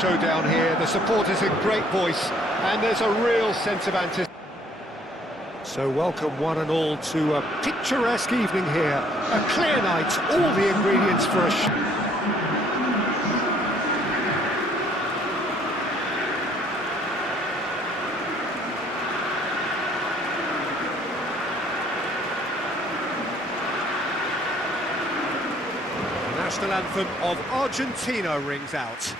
showdown here. The supporters in great voice, and there's a real sense of anticipation. So welcome one and all to a picturesque evening here. A clear night, all the ingredients for a The national anthem of Argentina rings out.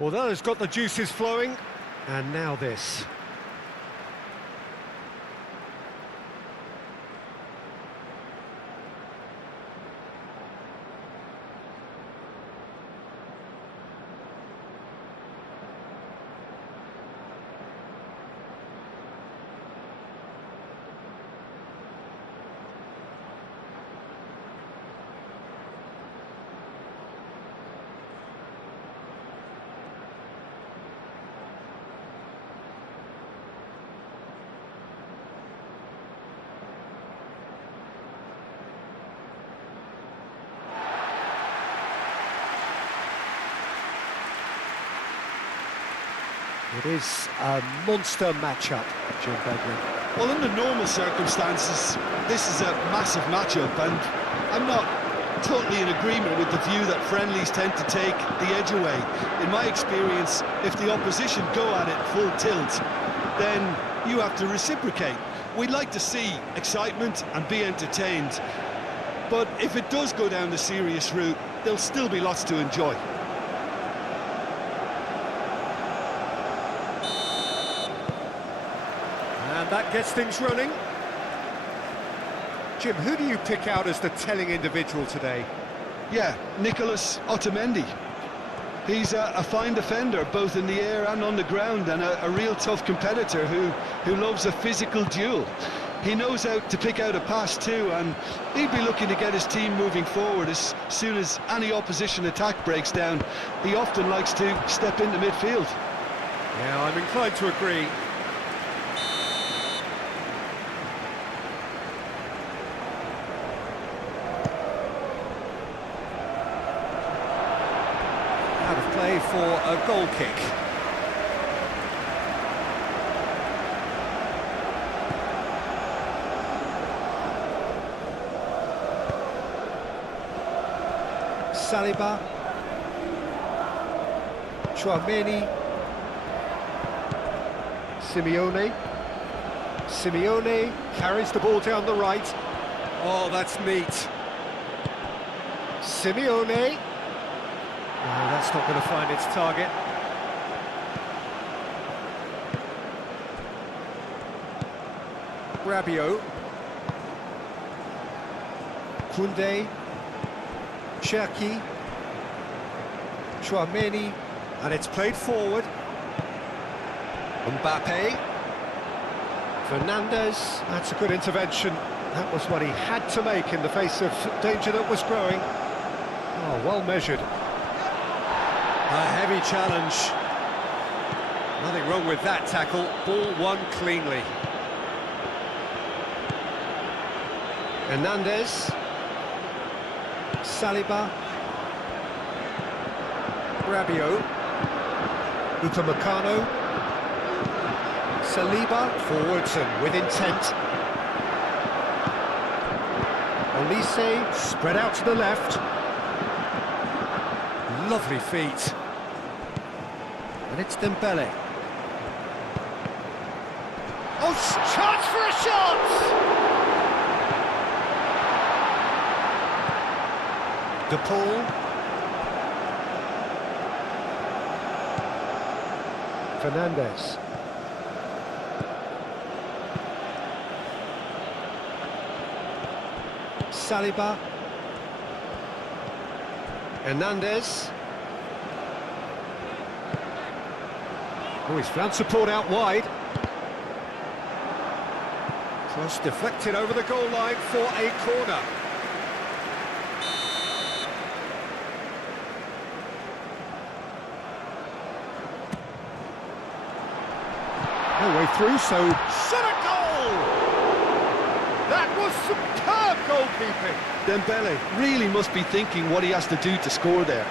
Well, that has got the juices flowing, and now this. It is a monster matchup, Jim Begley. Well, under normal circumstances, this is a massive matchup, and I'm not totally in agreement with the view that friendlies tend to take the edge away. In my experience, if the opposition go at it full tilt, then you have to reciprocate. We'd like to see excitement and be entertained, but if it does go down the serious route, there'll still be lots to enjoy. And that gets things running. Jim, who do you pick out as the telling individual today? Yeah, Nicolas Otamendi. He's a fine defender, both in the air and on the ground, and a real tough competitor who loves a physical duel. He knows how to pick out a pass too, and he'd be looking to get his team moving forward as soon as any opposition attack breaks down. He often likes to step into midfield. Yeah, I'm inclined to agree. Out of play for a goal kick. Saliba, Chouameni, Simeone carries the ball down the right. Oh, that's neat. Simeone. No, that's not going to find its target. Rabiot. Koundé. Cherki, Chouameni, and it's played forward. Mbappe, Fernandes, that's a good intervention. That was what he had to make in the face of danger that was growing. Oh, well measured. A heavy challenge. Nothing wrong with that tackle, ball won cleanly. Hernandez. Saliba, Rabiot, Upamecano, Saliba, forwards and with intent. Olise, spread out to the left. Lovely feet. And it's Dembele. Oh, chance for a shot! De Paul. Fernandes. Saliba. Hernandez. Oh, he's found support out wide. Cross deflected over the goal line for a corner. No way through, so shot a goal! That was superb goalkeeping. Dembele really must be thinking what he has to do to score there.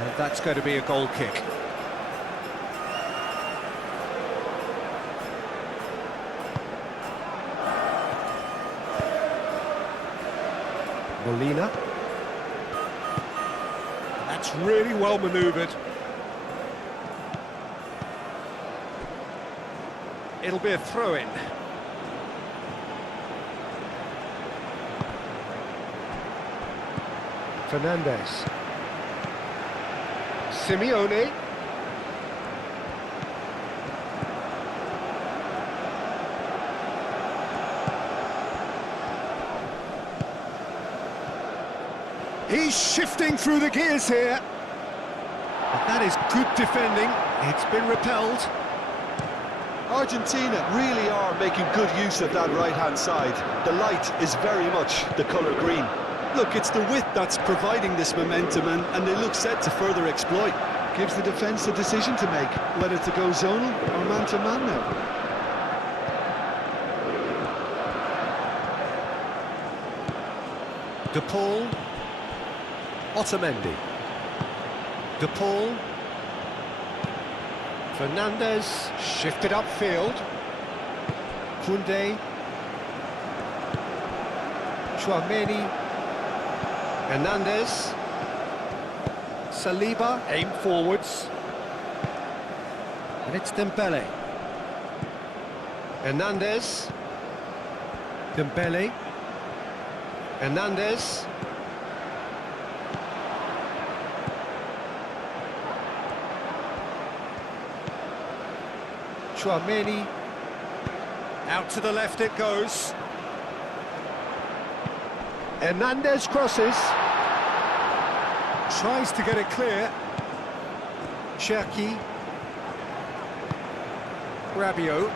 And that's going to be a goal kick. Molina. That's really well manoeuvred. It'll be a throw-in. Fernandez. Simeone. He's shifting through the gears here. But that is good defending. It's been repelled. Argentina really are making good use of that right-hand side. The light is very much the colour green. Look, it's the width that's providing this momentum, and they look set to further exploit. Gives the defence a decision to make, whether to go zonal or man-to-man now. De Paul. Otamendi. De Paul. Fernandez shifted upfield. Koundé. Chouameni. Hernandez. Saliba aim forwards. And it's Dembele. Hernandez. Dembele. Hernandez. Chouameni, out to the left it goes. Hernandez crosses, tries to get it clear. Cherki, Rabiot.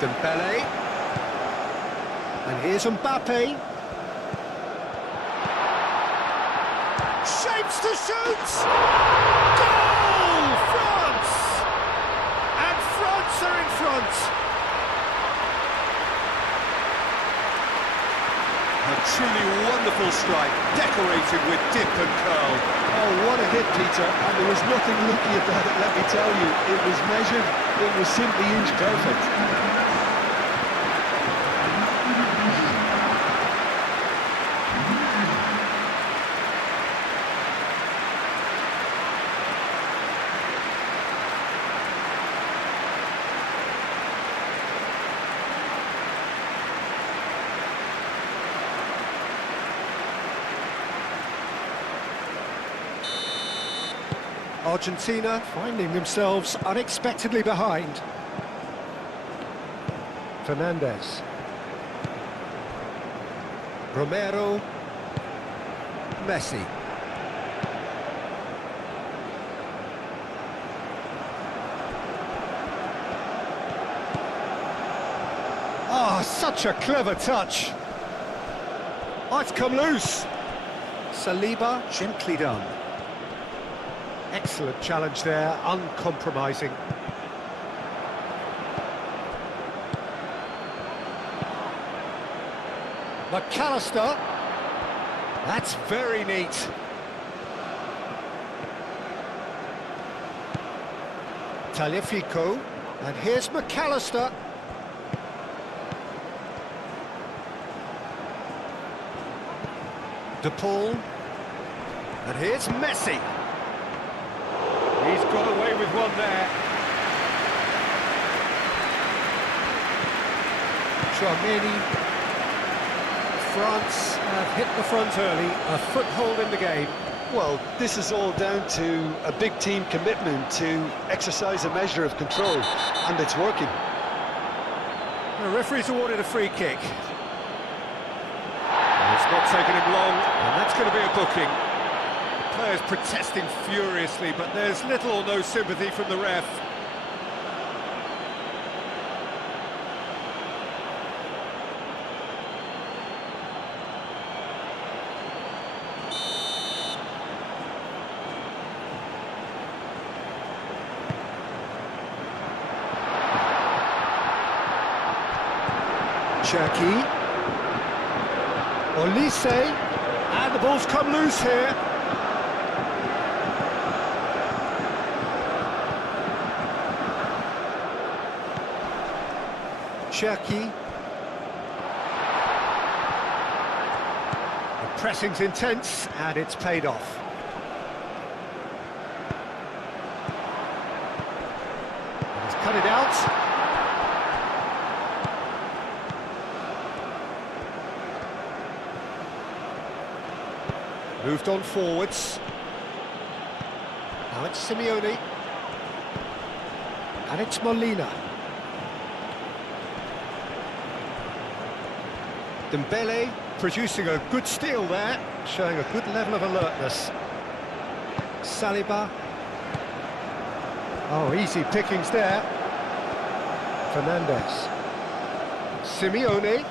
Dembele. And here's Mbappe. Shapes to shoot! Goal! France! And France are in front! A truly wonderful strike, decorated with dip and curl. Oh, what a hit, Peter, and there was nothing lucky about it, let me tell you. It was measured, it was simply inch perfect. Argentina finding themselves unexpectedly behind. Fernandez. Romero. Messi. Ah, such a clever touch. Oh, it's come loose. Saliba, gently done. Excellent challenge there, uncompromising. McAllister. That's very neat. Tagliafico. And here's McAllister. De Paul. And here's Messi. He's got away with one there. Tchouaméni. France have hit the front early, a foothold in the game. Well, this is all down to a big team commitment to exercise a measure of control, and it's working. The referee's awarded a free kick. And it's not taken him long, and that's going to be a booking. The players protesting furiously, but there's little or no sympathy from the ref. Cherki, Olise, and the ball's come loose here. Cherki. The pressing's intense, and it's paid off. And he's cut it out. Moved on forwards. Now it's Simeone. And it's Molina. Dembele producing a good steal there, showing a good level of alertness. Saliba. Oh, easy pickings there. Fernandez. Simeone.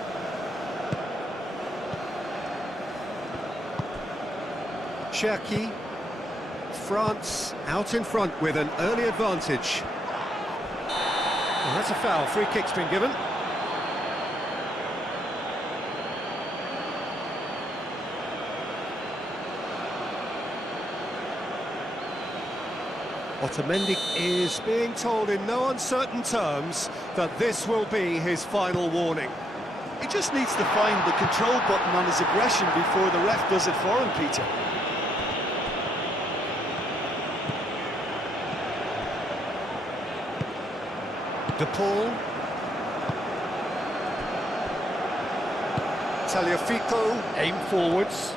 Cherki. France out in front with an early advantage. Well, that's a foul. Free kick's been given. Otamendi is being told in no uncertain terms that this will be his final warning. He just needs to find the control button on his aggression before the ref does it for him, Peter. De Paul. Tagliafico, aim forwards.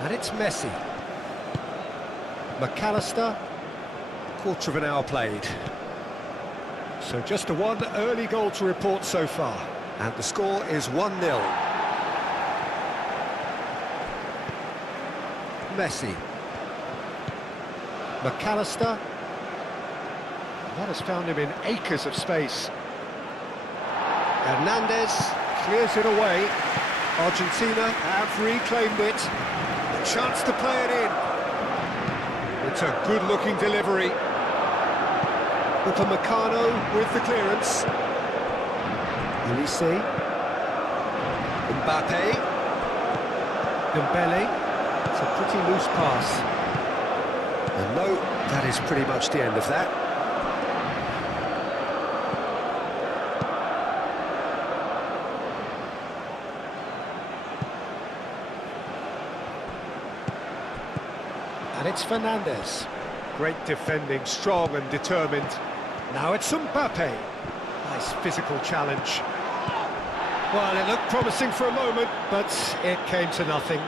And it's Messi. McAllister, quarter of an hour played. So just a one early goal to report so far. And the score is 1-0. Messi. McAllister. That has found him in acres of space. Hernandez clears it away. Argentina have reclaimed it. A chance to play it in. It's a good-looking delivery. Upamecano with the clearance. Olise. Mbappe. Dembele. It's a pretty loose pass. And no, that is pretty much the end of that. And it's Fernandez. Great defending, strong and determined. Now it's Mbappe. Nice physical challenge. Well, it looked promising for a moment, but it came to nothing.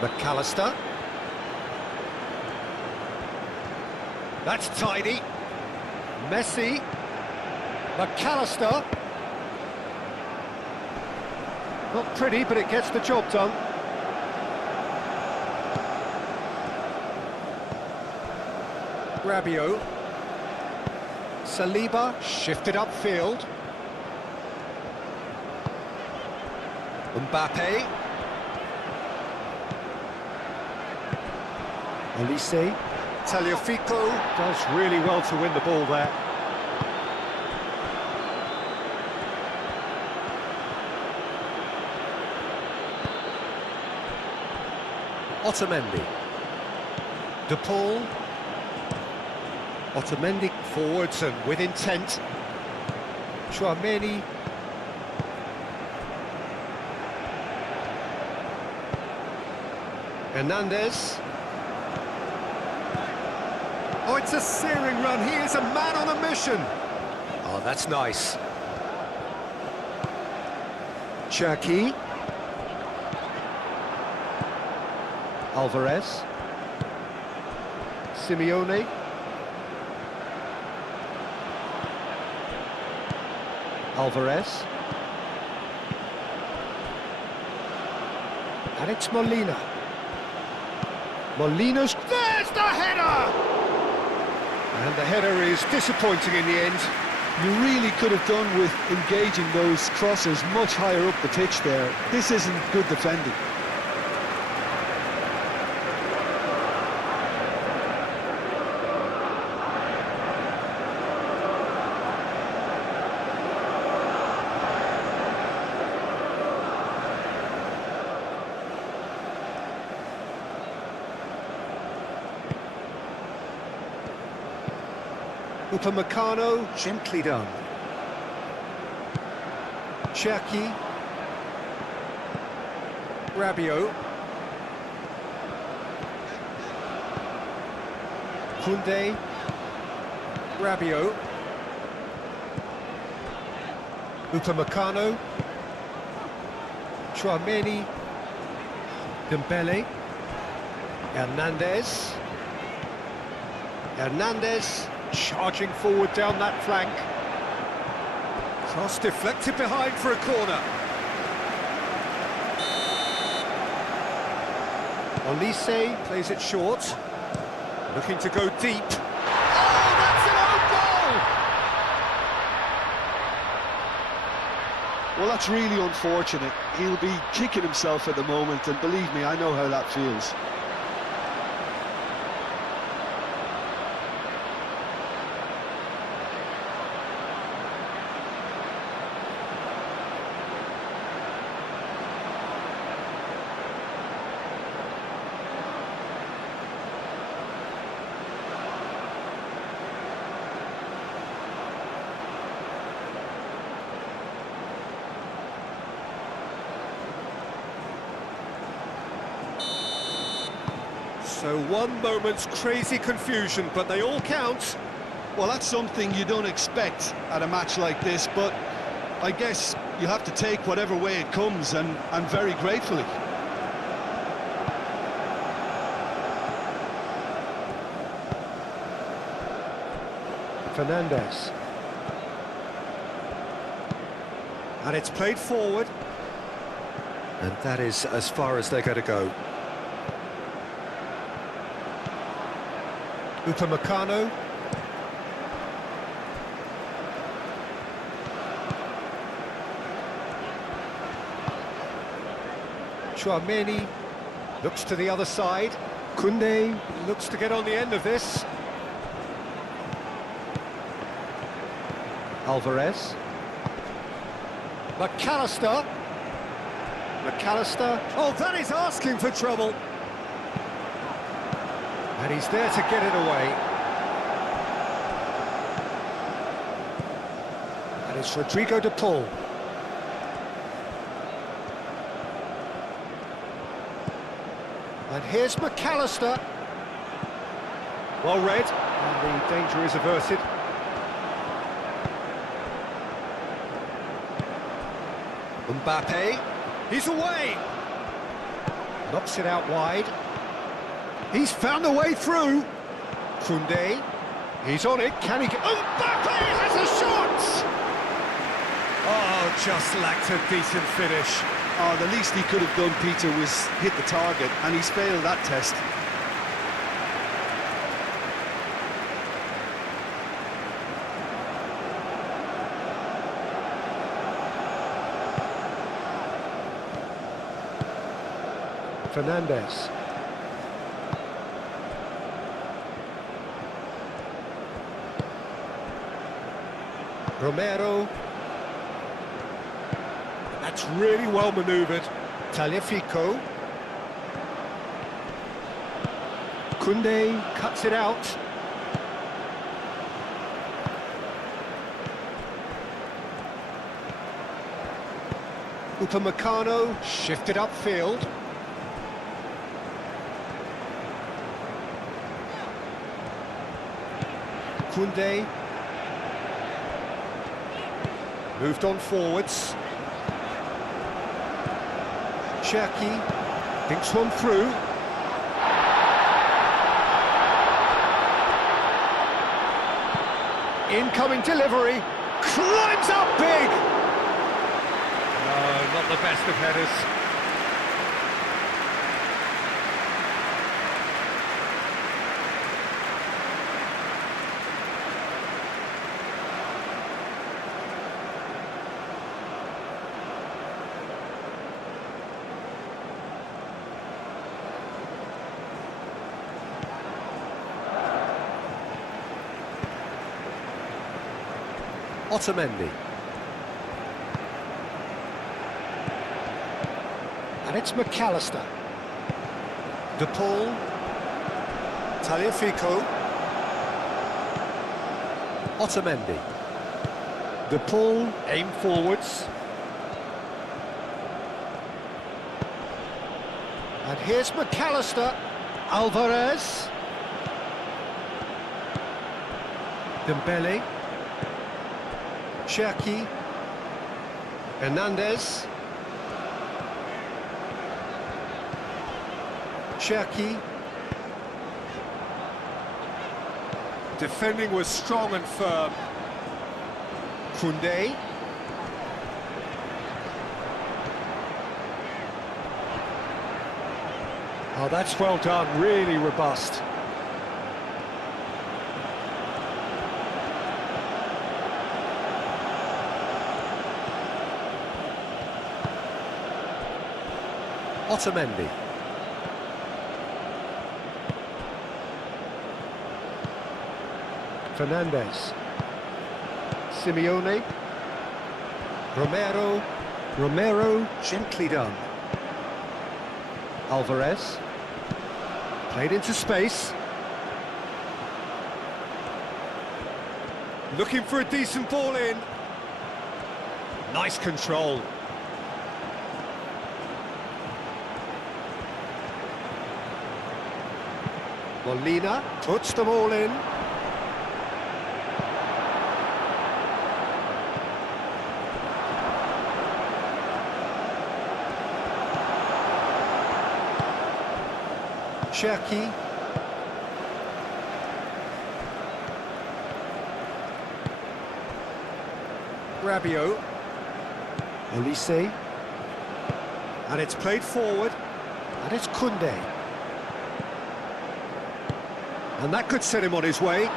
McAllister. That's tidy. Messi. McAllister. Not pretty, but it gets the job done. Rabiot. Saliba shifted upfield. Mbappe. Olise. Tagliafico does really well to win the ball there. Otamendi. De Paul. Otamendi forwards and with intent. Tchouaméni. Hernandez. Oh, it's a searing run. He is a man on a mission. Oh, that's nice. Cherki. Alvarez. Simeone. Alvarez. And it's Molina. Molina's... There's the header! And the header is disappointing in the end. You really could have done with engaging those crossers much higher up the pitch there. This isn't good defending. Upamecano, gently done. Cherki. Rabiot. Koundé. Rabiot. Upamecano. Chouameni. Dembele. Hernandez. Hernandez. Charging forward down that flank. Cross deflected behind for a corner. Olise plays it short. Looking to go deep. Oh, that's an own goal! Well, that's really unfortunate. He'll be kicking himself at the moment, and believe me, I know how that feels. So one moment's crazy confusion, but they all count. Well, that's something you don't expect at a match like this, but I guess you have to take whatever way it comes, and very gratefully. Fernandez. And it's played forward. And that is as far as they're going to go. Upamecano. Chouameni looks to the other side. Koundé looks to get on the end of this. Alvarez. McAllister. McAllister. Oh, that is asking for trouble. And he's there to get it away. And it's Rodrigo de Paul. And here's McAllister. Well read, and the danger is averted. Mbappe, he's away. Knocks it out wide. He's found a way through. Koundé, he's on it. Can he get... Mbappe has a shot! Oh, just lacked a decent finish. Oh, the least he could have done, Peter, was hit the target, and he's failed that test. Fernandez. Romero. That's really well manoeuvred. Tagliafico. Koundé cuts it out. Upamecano shifted upfield. Koundé. Moved on forwards. Cherki thinks one through. Incoming delivery. Climbs up big. No, not the best of headers. Otamendi. And it's McAllister. De Paul. Tagliafico. Otamendi. De Paul, aim forwards. And here's McAllister. Alvarez. Dembele. Cherki. Hernandez. Cherki. Defending was strong and firm. Koundé. Oh, that's well done, really robust. Otamendi. Fernandez. Simeone. Romero, gently done. Alvarez. Played into space. Looking for a decent ball in. Nice control. Molina puts them all in. Cherki. Rabiot. Olise. And it's played forward. And it's Koundé. And that could set him on his way.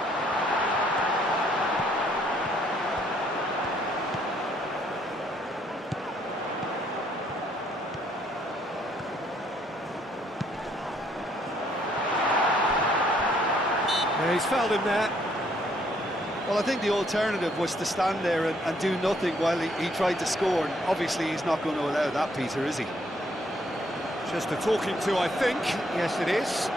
Yeah, he's fouled him there. Well, I think the alternative was to stand there and do nothing while he tried to score. And obviously, he's not going to allow that, Peter, is he? Just a talking to, I think. Yes, it is.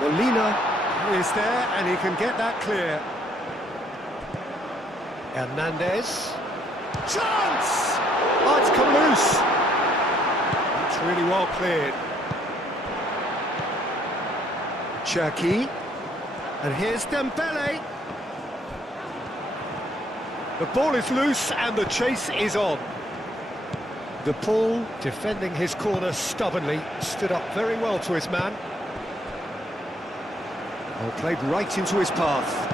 Molina is there, and he can get that clear. Hernandez. Chance! Oh, it's come loose. It's really well cleared. Cherki. And here's Dembele. The ball is loose, and the chase is on. De Paul, defending his corner stubbornly, stood up very well to his man. Oh, played right into his path.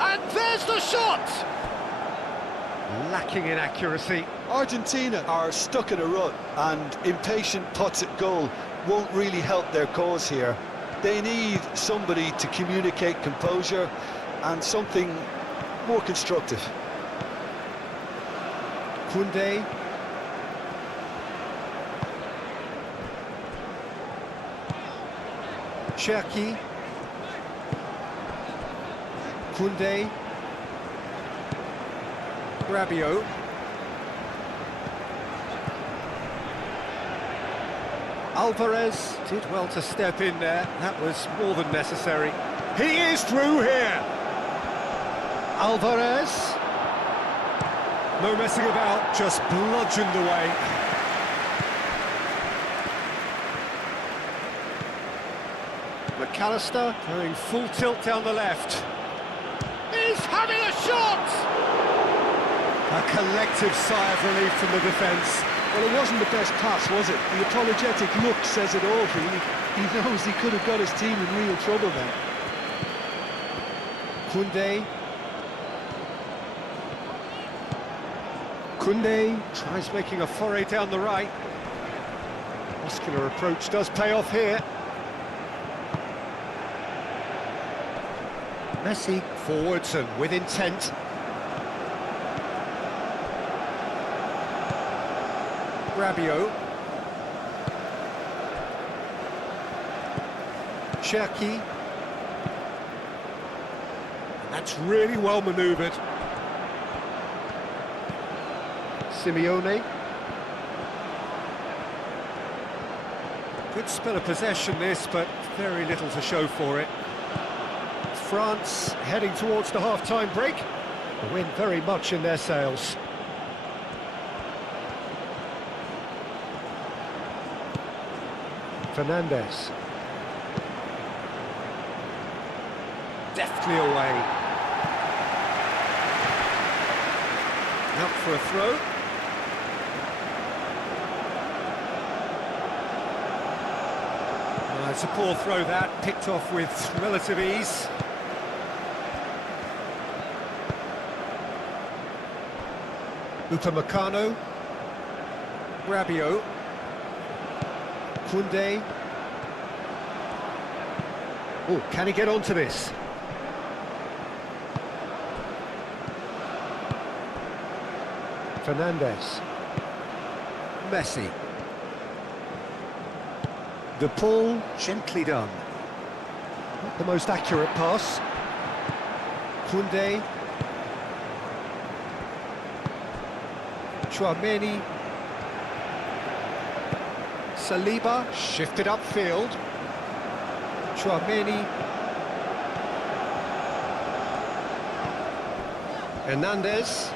And there's the shot! Lacking in accuracy. Argentina are stuck in a rut, and impatient putts at goal won't really help their cause here. They need somebody to communicate composure and something more constructive. Koundé. Cherki. Koundé. Rabiot. Alvarez did well to step in there. That was more than necessary. He is through here. Alvarez. No messing about, just bludgeoned away. McAllister going full tilt down the left. He's having a shot! A collective sigh of relief from the defence. Well, it wasn't the best pass, was it? The apologetic look says it all, really. He knows he could have got his team in real trouble then. Koundé tries making a foray down the right. Muscular approach does pay off here. Messi forwards and with intent. Rabiot. Cherki. That's really well manoeuvred. Simeone. Good spell of possession this, but very little to show for it. France heading towards the half-time break. The wind very much in their sails. Fernandes. Deftly away. Out for a throw. It's a poor throw that, picked off with relative ease. Upamecano. Rabiot. Koundé. Oh, can he get onto this? Fernandes. Messi. De Paul, gently done. Not the most accurate pass. Koundé. Chouameni. Saliba, shifted upfield. Chouameni. Hernandez.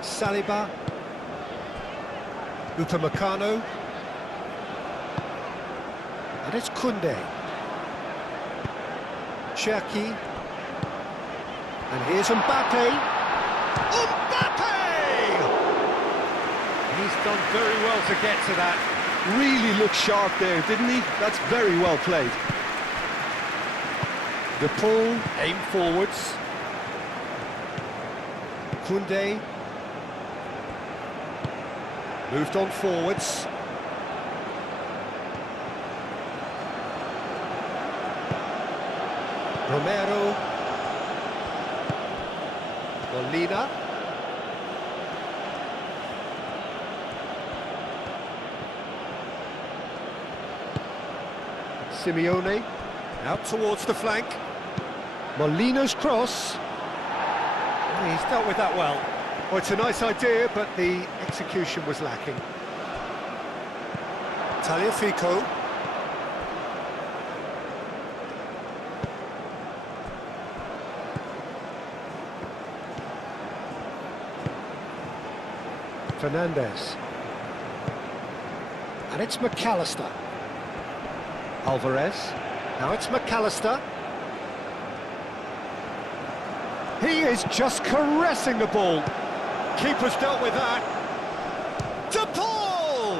Saliba. Upamecano. And it's Koundé. Cherki. And here's Mbappe. Mbappe! He's done very well to get to that. Really looked sharp there, didn't he? That's very well played. De Paul, aim forwards. Koundé. Moved on forwards. Romero. Molina. Simeone. Out towards the flank. Molina's cross. He's dealt with that well. Well, it's a nice idea, but the execution was lacking. Tagliafico. Fernandes. And it's McAllister. Alvarez. Now it's McAllister. He is just caressing the ball. Keeper's dealt with that. De Paul!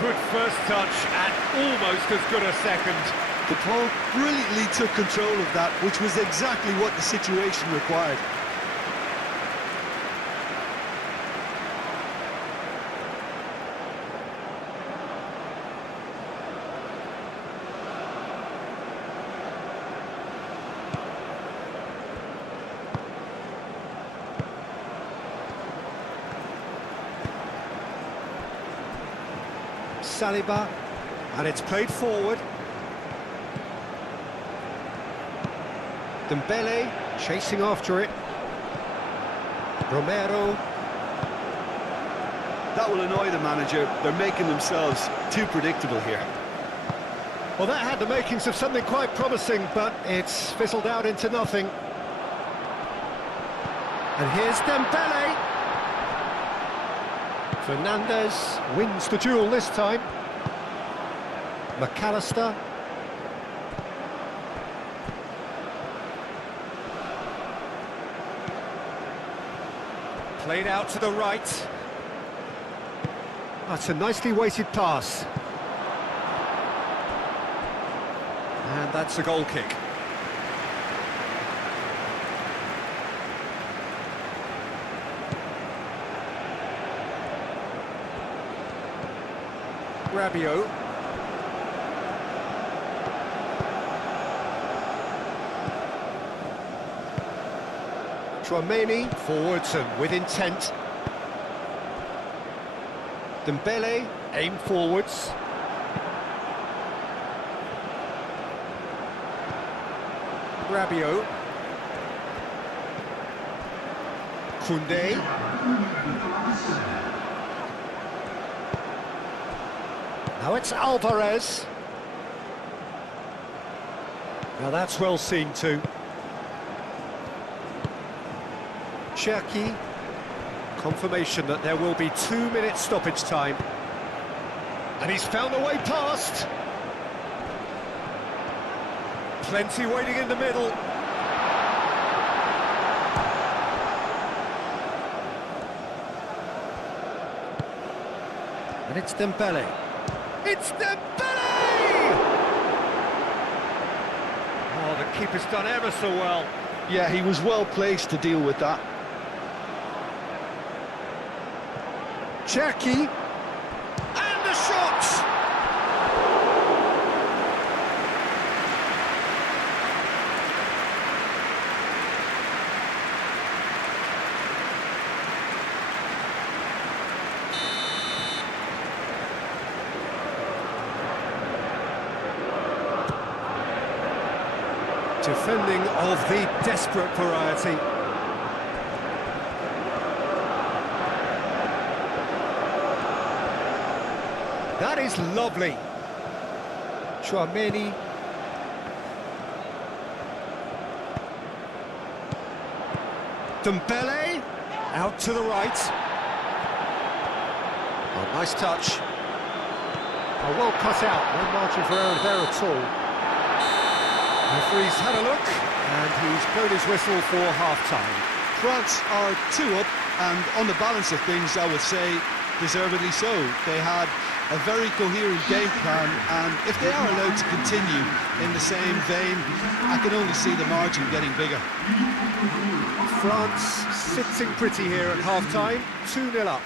Good first touch and almost as good a second. De Paul brilliantly took control of that, which was exactly what the situation required. Saliba, and it's played forward. Dembele chasing after it. Romero. That will annoy the manager. They're making themselves too predictable here. Well, that had the makings of something quite promising, but it's fizzled out into nothing. And here's Dembele. Fernandez wins the duel this time. McAllister. Played out to the right. That's a nicely weighted pass. And that's a goal kick. Rabiot. Tchouaméni forwards and with intent. Dembele aim forwards. Rabiot. Koundé. Now it's Alvarez. Now that's well seen too. Cherki. Confirmation that there will be 2 minutes stoppage time. And he's found a way past. Plenty waiting in the middle. And it's Dembele. It's Dembele! Oh, the keeper's done ever so well. Yeah, he was well placed to deal with that. Cherki. And the shot! Defending of the desperate variety. That is lovely. Tchouaméni. Dembele. Out to the right. Oh, nice touch. Oh, well cut out. No margin for error there at all. Referee's had a look, and he's blown his whistle for half-time. France are 2 up, and on the balance of things, I would say, deservedly so. They had a very coherent game plan, and if they are allowed to continue in the same vein, I can only see the margin getting bigger. France sitting pretty here at half-time, 2-0 up.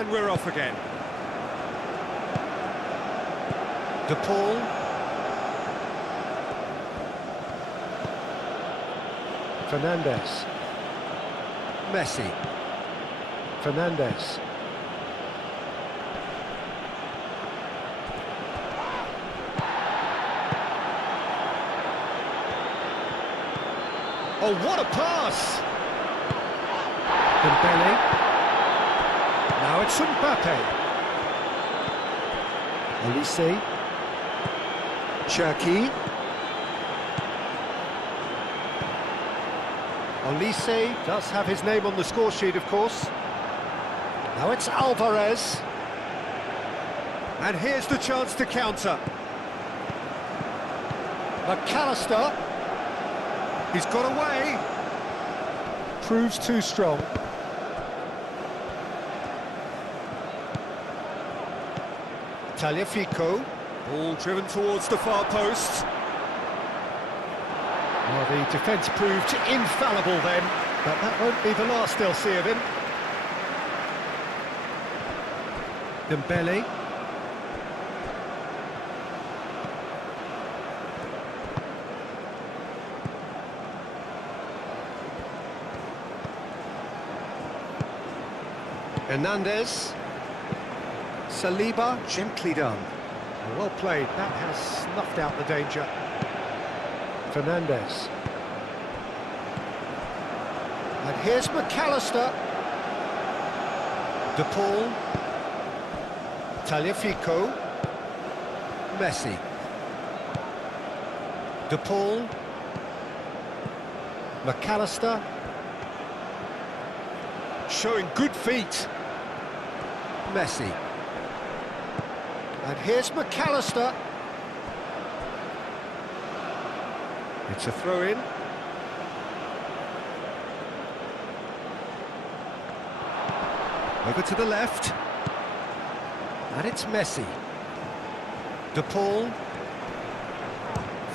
And we're off again. De Paul. Fernandes. Messi. Fernandes. Oh, what a pass! Dembele. Now it's Mbappe. Olise. Cherki. Olise does have his name on the score sheet, of course. Now it's Alvarez. And here's the chance to counter. McAllister. He's got away. Proves too strong. Tagliafico. Ball driven towards the far post. Well, the defence proved infallible then, but that won't be the last they'll see of him. Dembele. Hernandez. Saliba, gently done. Well played, that has snuffed out the danger. Fernandes. And here's McAllister. De Paul. Tagliafico. Messi. De Paul. McAllister. Showing good feet. Messi. And here's McAllister. It's a throw-in. Over to the left. And it's Messi. De Paul.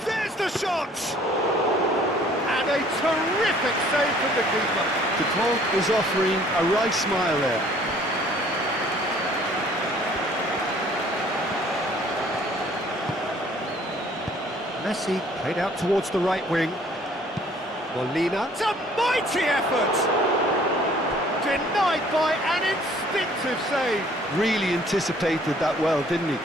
There's the shot! And a terrific save from the keeper. The cloak was offering a right smile there. Messi played out towards the right wing. Molina. It's a mighty effort! Denied by an instinctive save. Really anticipated that well, didn't he?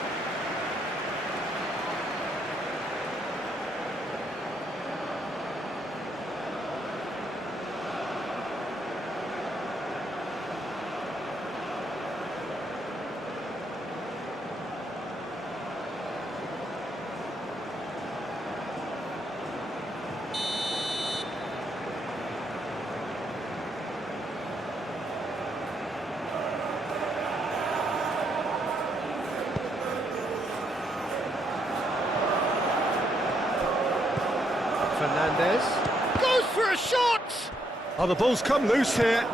Fernandes goes for a shot! Oh, the ball's come loose here.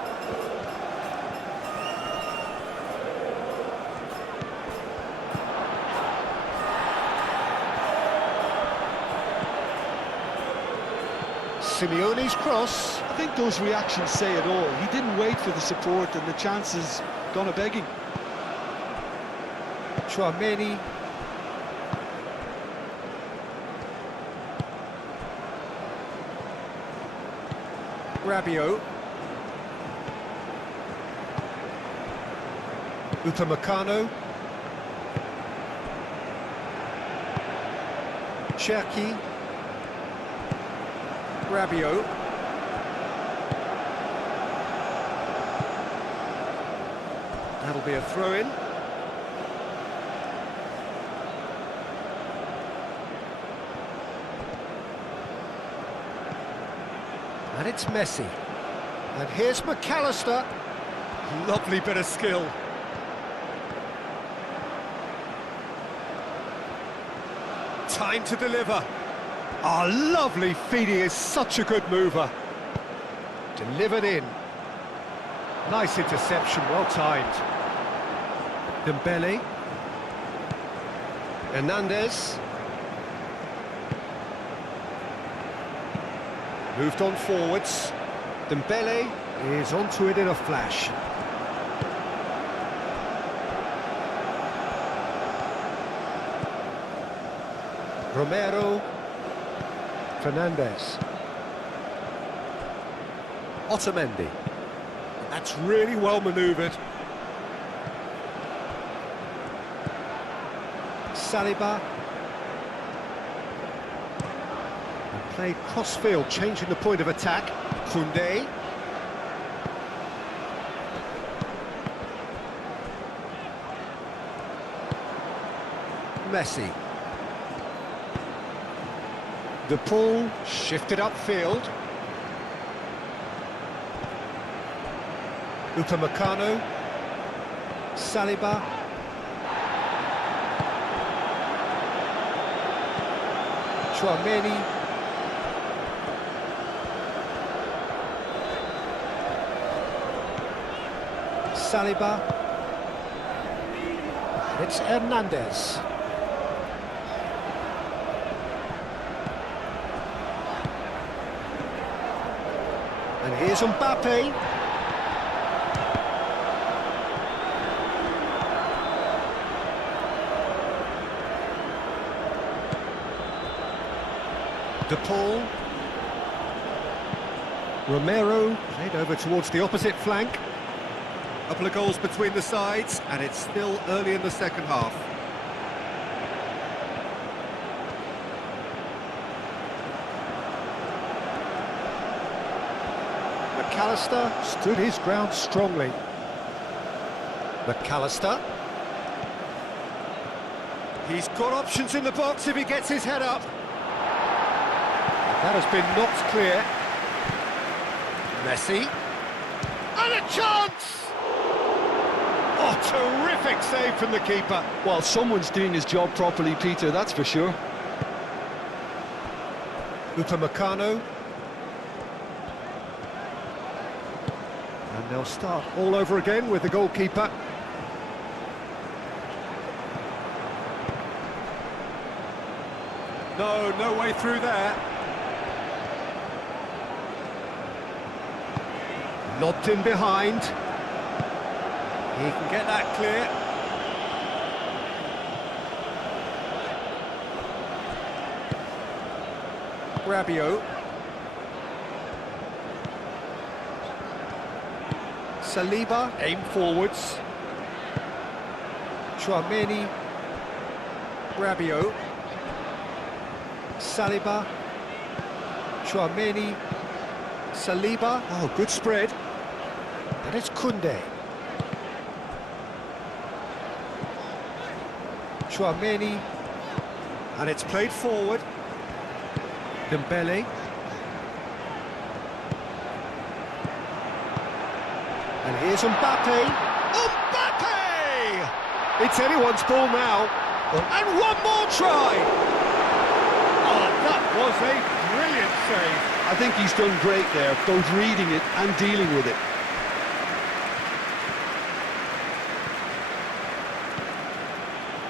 Simeone's cross. I think those reactions say it all. He didn't wait for the support and the chances gone a-begging. Chouameni. Rabiot. Upamecano. Cherki. Rabiot. That'll be a throw-in. And it's Messi. And here's McAllister. Lovely bit of skill. Time to deliver. Oh, lovely feeding is such a good mover. Delivered in. Nice interception, well timed. Dembele. Hernandez. Moved on forwards. Dembele is onto it in a flash. Romero. Fernandez. Otamendi. That's really well manoeuvred. Saliba. And played cross-field, changing the point of attack. Koundé. Messi. De Paul shifted upfield. Upamecano. Saliba. Tchouaméni. Saliba. And it's Hernandez. And here's Mbappe. De Paul. Romero played over towards the opposite flank. A couple of goals between the sides, and it's still early in the second half. McAllister stood his ground strongly. McAllister. He's got options in the box if he gets his head up. That has been knocked clear. Messi. And a chance! Oh, terrific save from the keeper. Well, someone's doing his job properly, Peter, that's for sure. Upamecano. And they'll start all over again with the goalkeeper. No way through there. Lobbed in behind. He can get that clear. Rabiot. Saliba, aim forwards. Tchouaméni. Rabiot. Saliba. Tchouaméni. Saliba. Oh, good spread. And it's Koundé. Tchouaméni. And it's played forward. Dembele. And here's Mbappe. Mbappe! It's anyone's ball now. And one more try! Oh, that was a brilliant save. I think he's done great there, both reading it and dealing with it.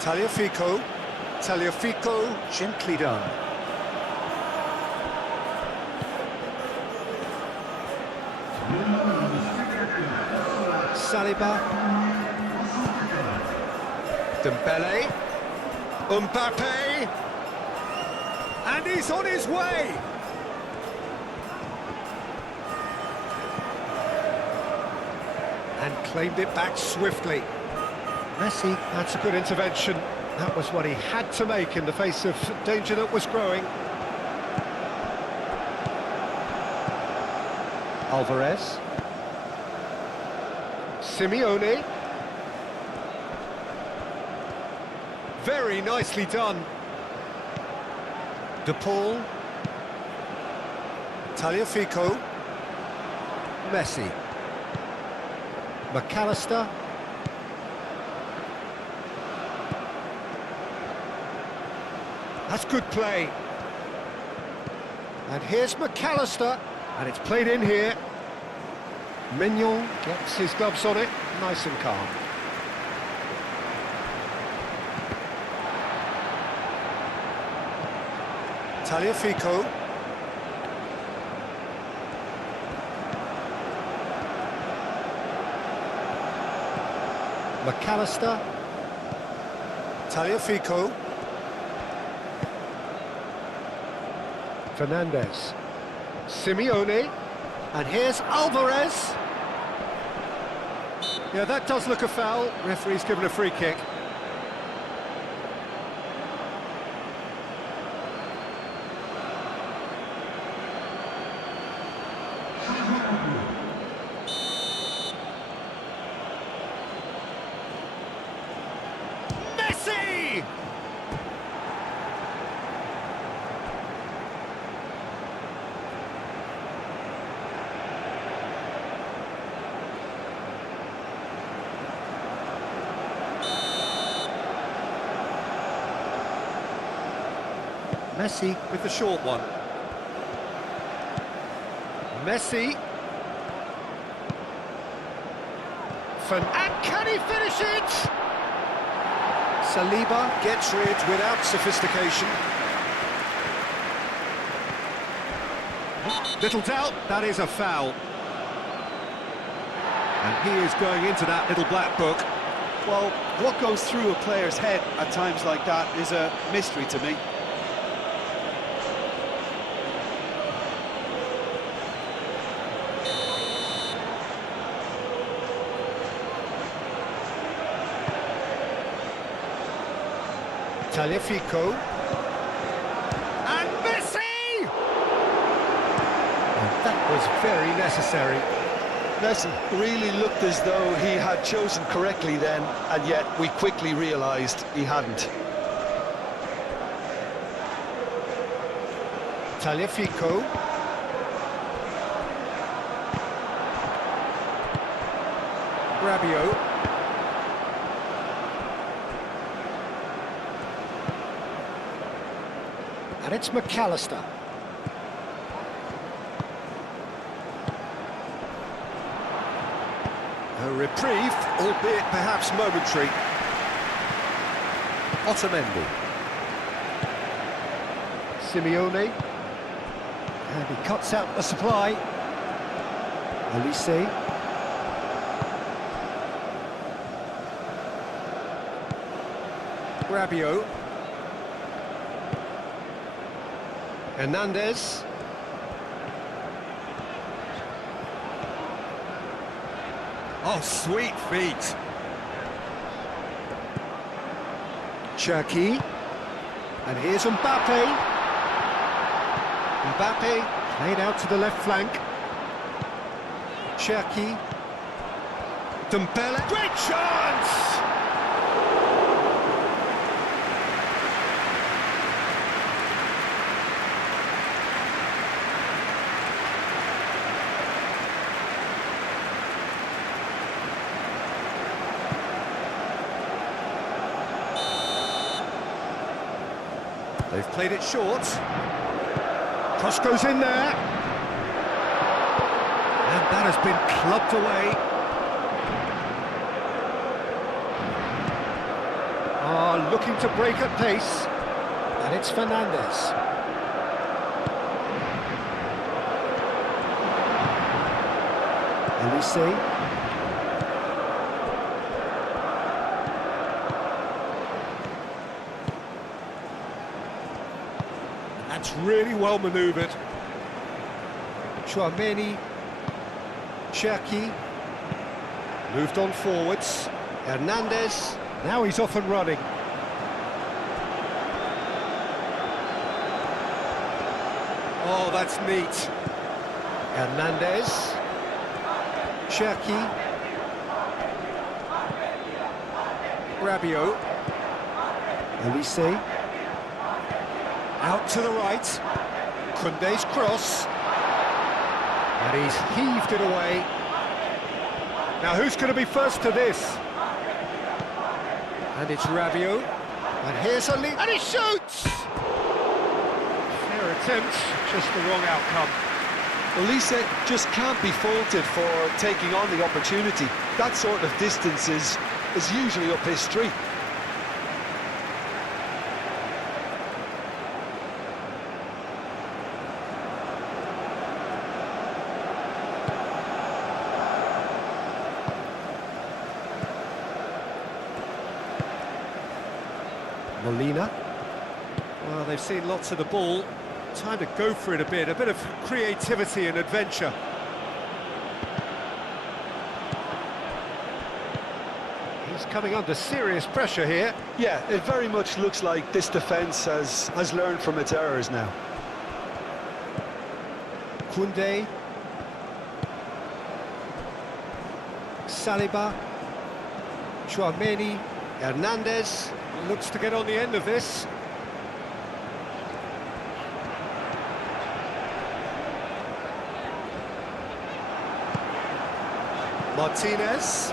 Tagliafico, gently done. Saliba. Dembele. Mbappe. And he's on his way. And claimed it back swiftly. Messi, that's a good intervention. That was what he had to make in the face of danger that was growing. Alvarez. Simeone. Very nicely done. De Paul. Tagliafico. Messi. McAllister. That's good play. And here's McAllister. And it's played in here. Mignon gets his gloves on it, nice and calm. Tagliafico. McAllister. Tagliafico. Fernandez. Simeone. And here's Alvarez. Yeah, that does look a foul. Referee's given a free kick. Messi! Messi with the short one. Messi. And can he finish it? Saliba gets rid without sophistication. Little doubt, that is a foul. And he is going into that little black book. Well, what goes through a player's head at times like that is a mystery to me. Taliafico. And Messi! And that was very necessary. Messi really looked as though he had chosen correctly then, and yet we quickly realised he hadn't. Taliafico. Rabiot. And it's McAllister. A reprieve, albeit perhaps momentary. Otamendi. Simeone. And he cuts out the supply. Elise. Rabiot. Hernandez. Oh, sweet feet. Cherki. And here's Mbappe. Mbappe played out to the left flank. Cherki. Dembele. Great chance! They've played it short. Cross goes in there. And that has been clubbed away. Looking to break at pace. And it's Fernandez. Elise. That's really well manoeuvred. Chouameni. Cherki. Moved on forwards. Hernandez. Now he's off and running. Oh, that's neat. Hernandez. Cherki. Rabiot. Elise. Out to the right. Koundé's cross. And he's heaved it away. Now who's going to be first to this? And it's Rabiot. And here's a lead. And he shoots! Fair attempt, just the wrong outcome. Elise just can't be faulted for taking on the opportunity. That sort of distance is usually up his street. Molina. Well, they've seen lots of the ball. Time to go for it a bit of creativity and adventure. He's coming under serious pressure here. Yeah, it very much looks like this defence has learned from its errors now. Koundé. Saliba. Chouameni. Hernandez looks to get on the end of this. Martinez.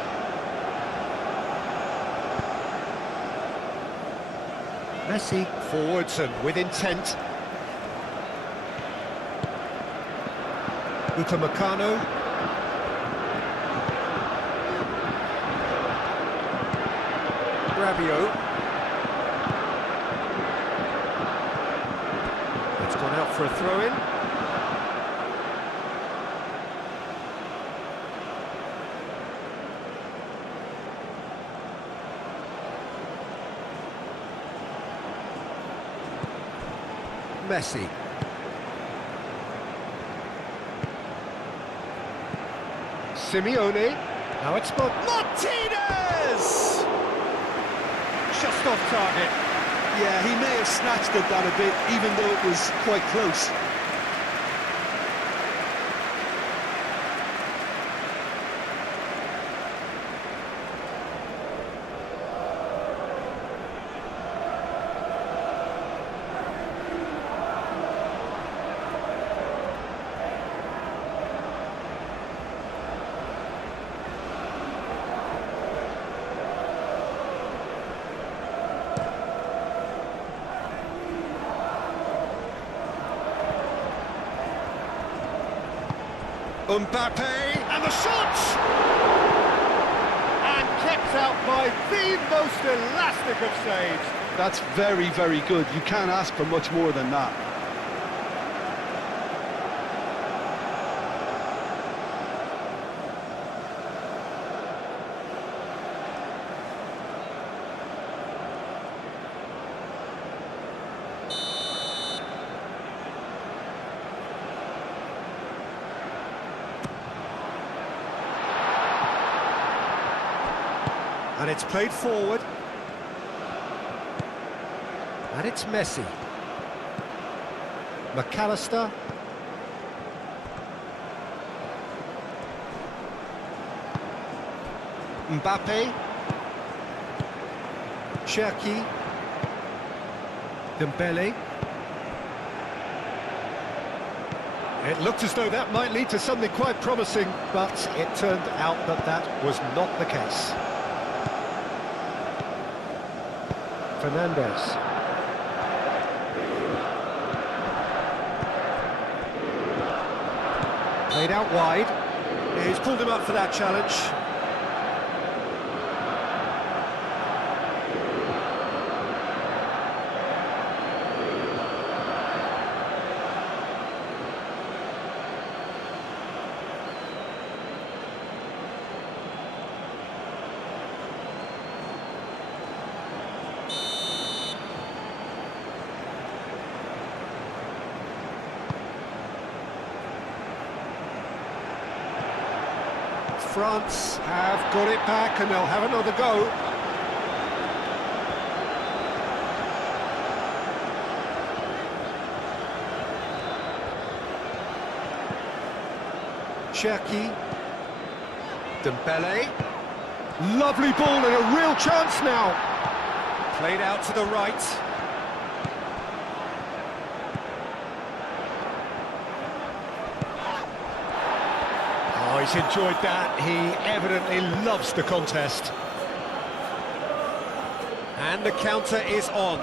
Messi forwards and with intent. Upamecano. Rabiot. It's gone out for a throw-in. Messi. Simeone. Now it's Martinez! Just off target. Yeah, he may have snatched at that a bit, even though it was quite close. Mbappe, and the shot! And kept out by the most elastic of saves. That's very, very good. You can't ask for much more than that. And it's played forward. And it's Messi. McAllister. Mbappe. Cherki. Dembele. It looked as though that might lead to something quite promising, but it turned out that that was not the case. Fernandez. Played out wide. He's pulled him up for that challenge. France have got it back and they'll have another go. Cherki. Dembele. Lovely ball and a real chance now. Played out to the right. Oh, he's enjoyed that. He evidently loves the contest. And the counter is on.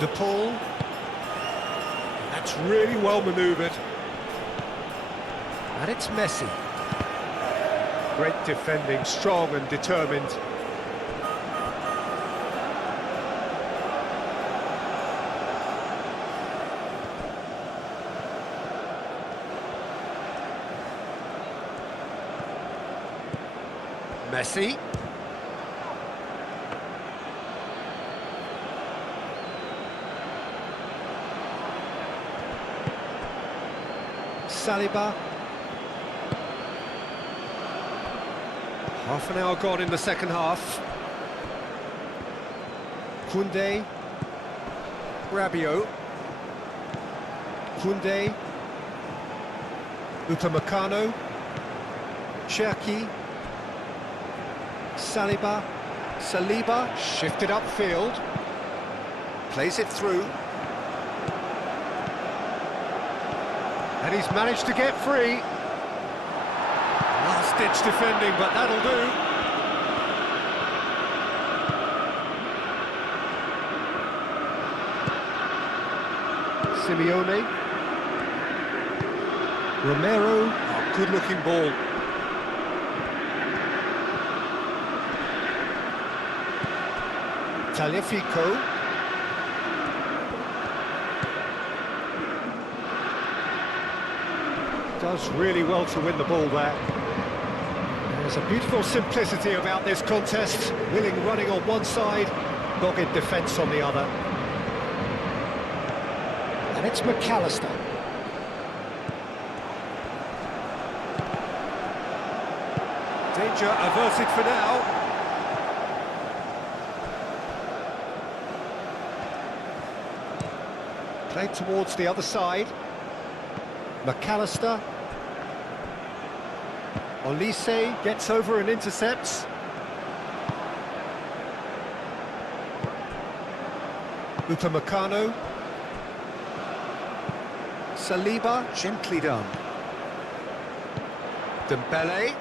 De Paul. That's really well manoeuvred. And it's Messi. Great defending, strong and determined. Messi. Saliba. Half an hour gone in the second half. Koundé. Rabiot. Koundé. Upamecano. Cherki. Saliba. Saliba shifted upfield. Plays it through. And he's managed to get free. Last-ditch defending, but that'll do. Simeone. Romero. Oh, good-looking ball. Tagliafico. Does really well to win the ball there. There's a beautiful simplicity about this contest. Willing running on one side, dogged defence on the other. And it's McAllister. Danger averted for now. Played towards the other side. McAllister. Olise gets over and intercepts. Upamecano. Saliba, gently done. Dembele.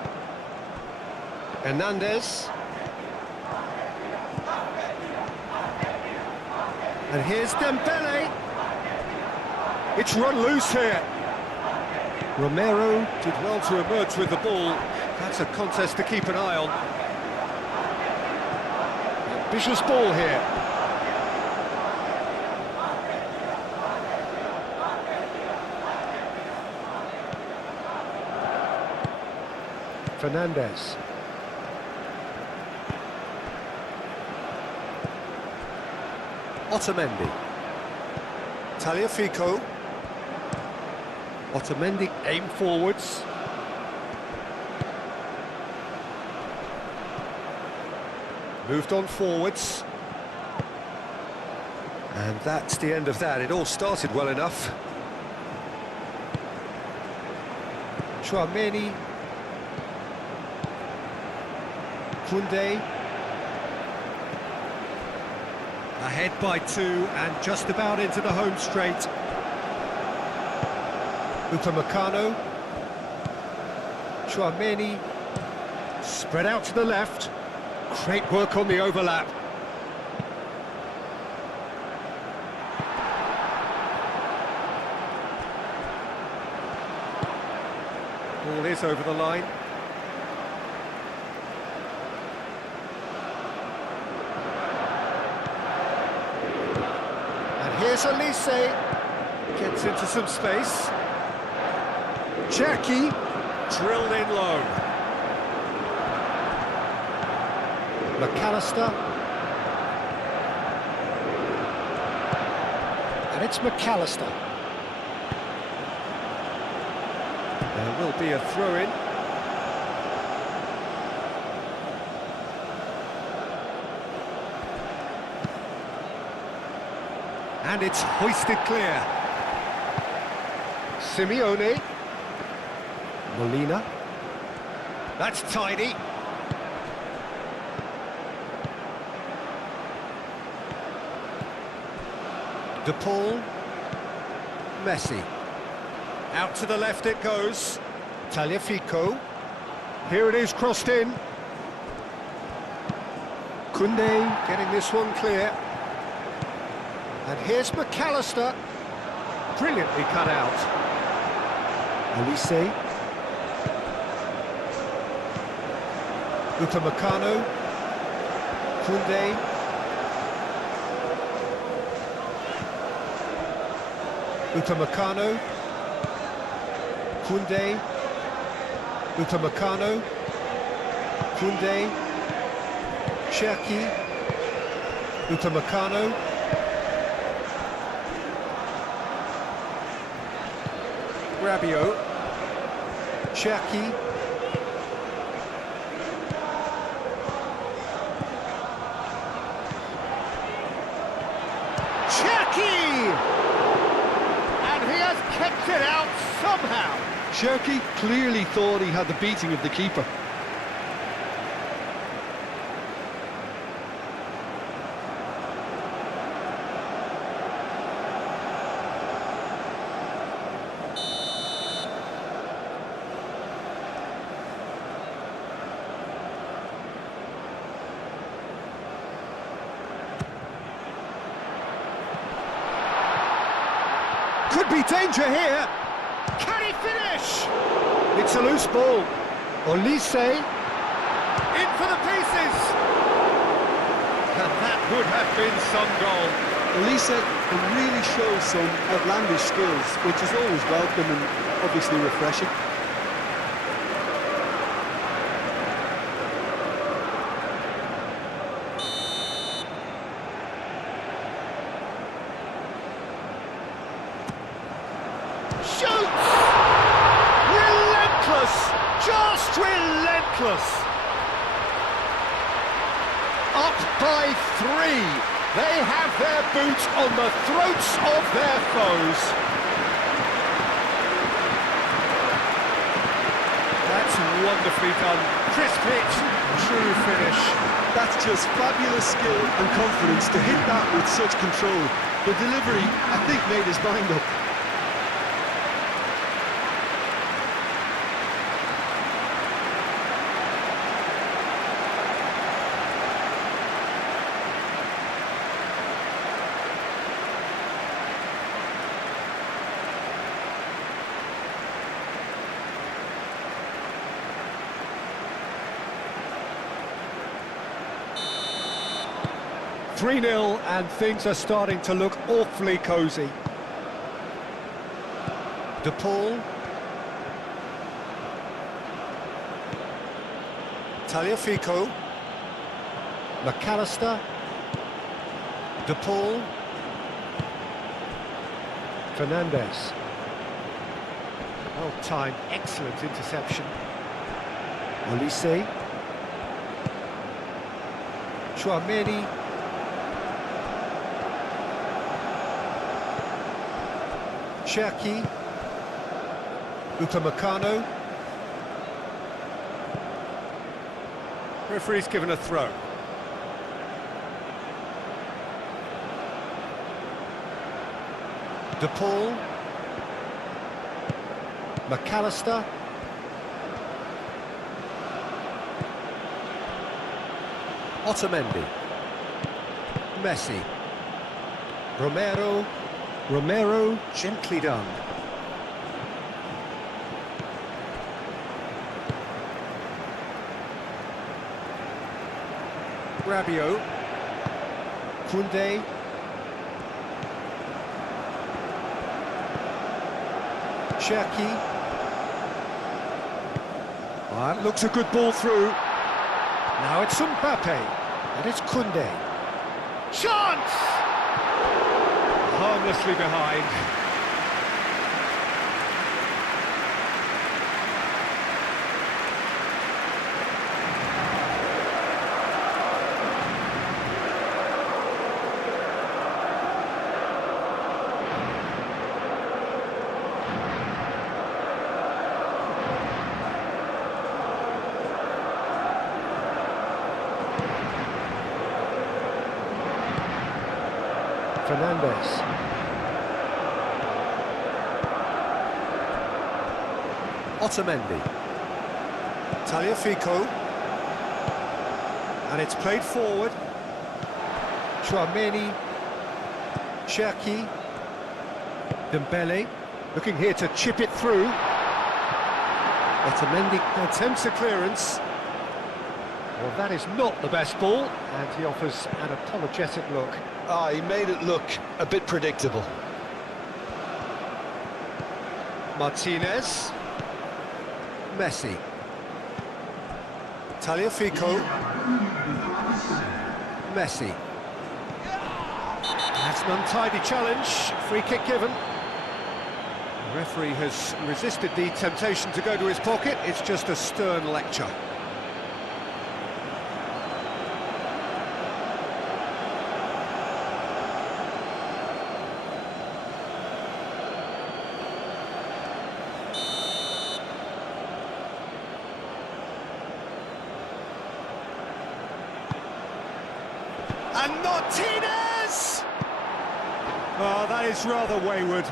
Hernandez. And here's Dembele. It's run loose here. Romero did well to emerge with the ball. That's a contest to keep an eye on. Ambitious ball here. Fernandez. Otamendi. Tagliafico. Otamendi aim forwards. Moved on forwards. And that's the end of that. It all started well enough. Tchouaméni. Koundé. Ahead by 2 and just about into the home straight. Upamecano. Tchouaméni. Spread out to the left. Great work on the overlap. Ball is over the line. And here's Olise. Gets into some space. Cherki. Drilled in low. McAllister. And it's McAllister. There will be a throw-in. And it's hoisted clear. Simeone. Molina. That's tidy. De Paul. Messi. Out to the left it goes. Tagliafico. Here it is, crossed in. Koundé getting this one clear. And here's McAllister. Brilliantly cut out. Olise. Upamecano. Koundé. Upamecano. Koundé. Upamecano. Koundé. Cherki. Upamecano. Rabiot. Cherki. Cherki! And he has kept it out somehow. Cherki clearly thought he had the beating of the keeper. Could be danger here. Can he finish? It's a loose ball. Olise. In for the pieces. And that would have been some goal. Olise really shows some outlandish skills, which is always welcome and obviously refreshing. Shoots! Relentless! Just relentless! Up by 3. They have their boot on the throats of their foes. That's wonderfully done. Crisp hit, true finish. That's just fabulous skill and confidence to hit that with such control. The delivery, I think, made his mind up. .3-0 and things are starting to look awfully cosy. De Paul. Tagliafico. McAllister. De Paul. Fernandez. Well timed, excellent interception. Olise. Chouameni. Cherki, Upamecano. Referee's given a throw. De Paul, McAllister. Otamendi. Messi. Romero, gently done. Rabiot. Koundé. Cherki. That looks a good ball through. Now it's Mbappe. And it's Koundé. Chance! Harmlessly behind. Fernandez. Otamendi. Tagliafico. And it's played forward. Chouameni. Cherki. Dembele. Looking here to chip it through. Otamendi attempts a clearance. Well, that is not the best ball, and he offers an apologetic look. He made it look a bit predictable. Martinez. Messi. Tagliafico. Messi. That's an untidy challenge. Free kick given. The referee has resisted the temptation to go to his pocket. It's just a stern lecture. And Martinez! Oh, that is rather wayward.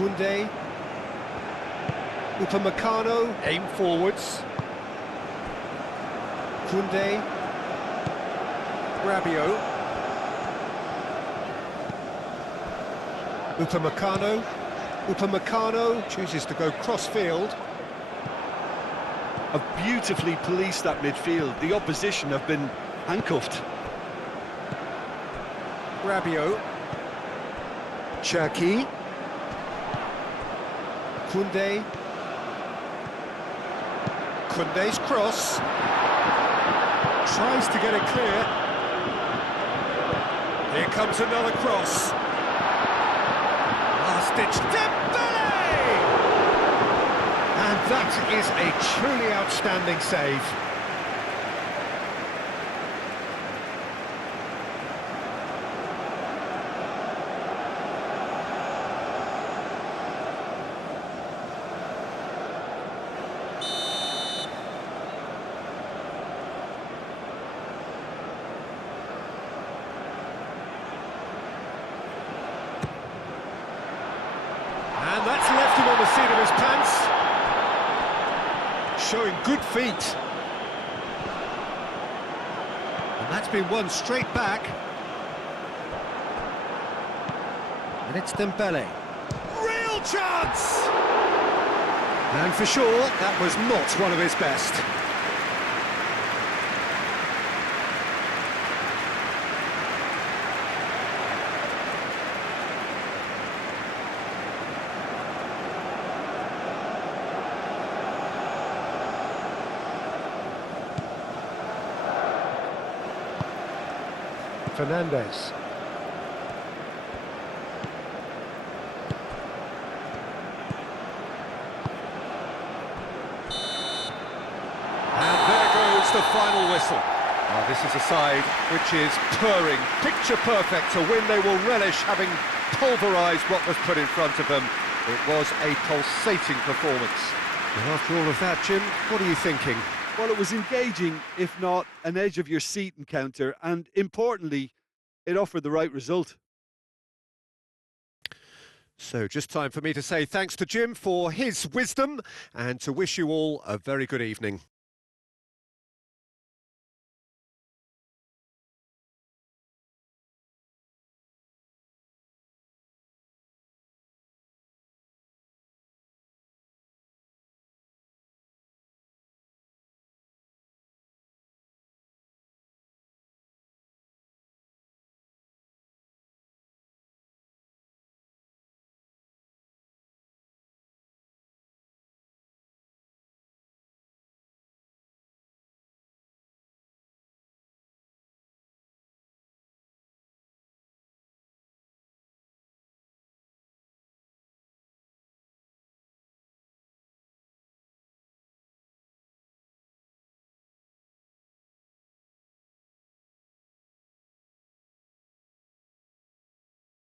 Koundé. Upamecano, aim forwards. Koundé. Rabiot. Upamecano. Upamecano chooses to go cross-field. Have beautifully policed that midfield. The opposition have been handcuffed. Rabiot. Cherki. Koundé. Koundé's cross. Tries to get it clear. Here comes another cross. Last-ditch Dembele! And that is a truly outstanding save. And that's left him on the seat of his pants. Showing good feet. And that's been won straight back. And it's Dembele. Real chance! And for sure, that was not one of his best. Fernandez. And there goes the final whistle. Now, this is a side which is purring, picture perfect, a win they will relish, having pulverised what was put in front of them. It was a pulsating performance. And after all of that, Jim, what are you thinking? Well, it was engaging, if not an edge-of-your-seat encounter, and importantly, it offered the right result. So just time for me to say thanks to Jim for his wisdom and to wish you all a very good evening.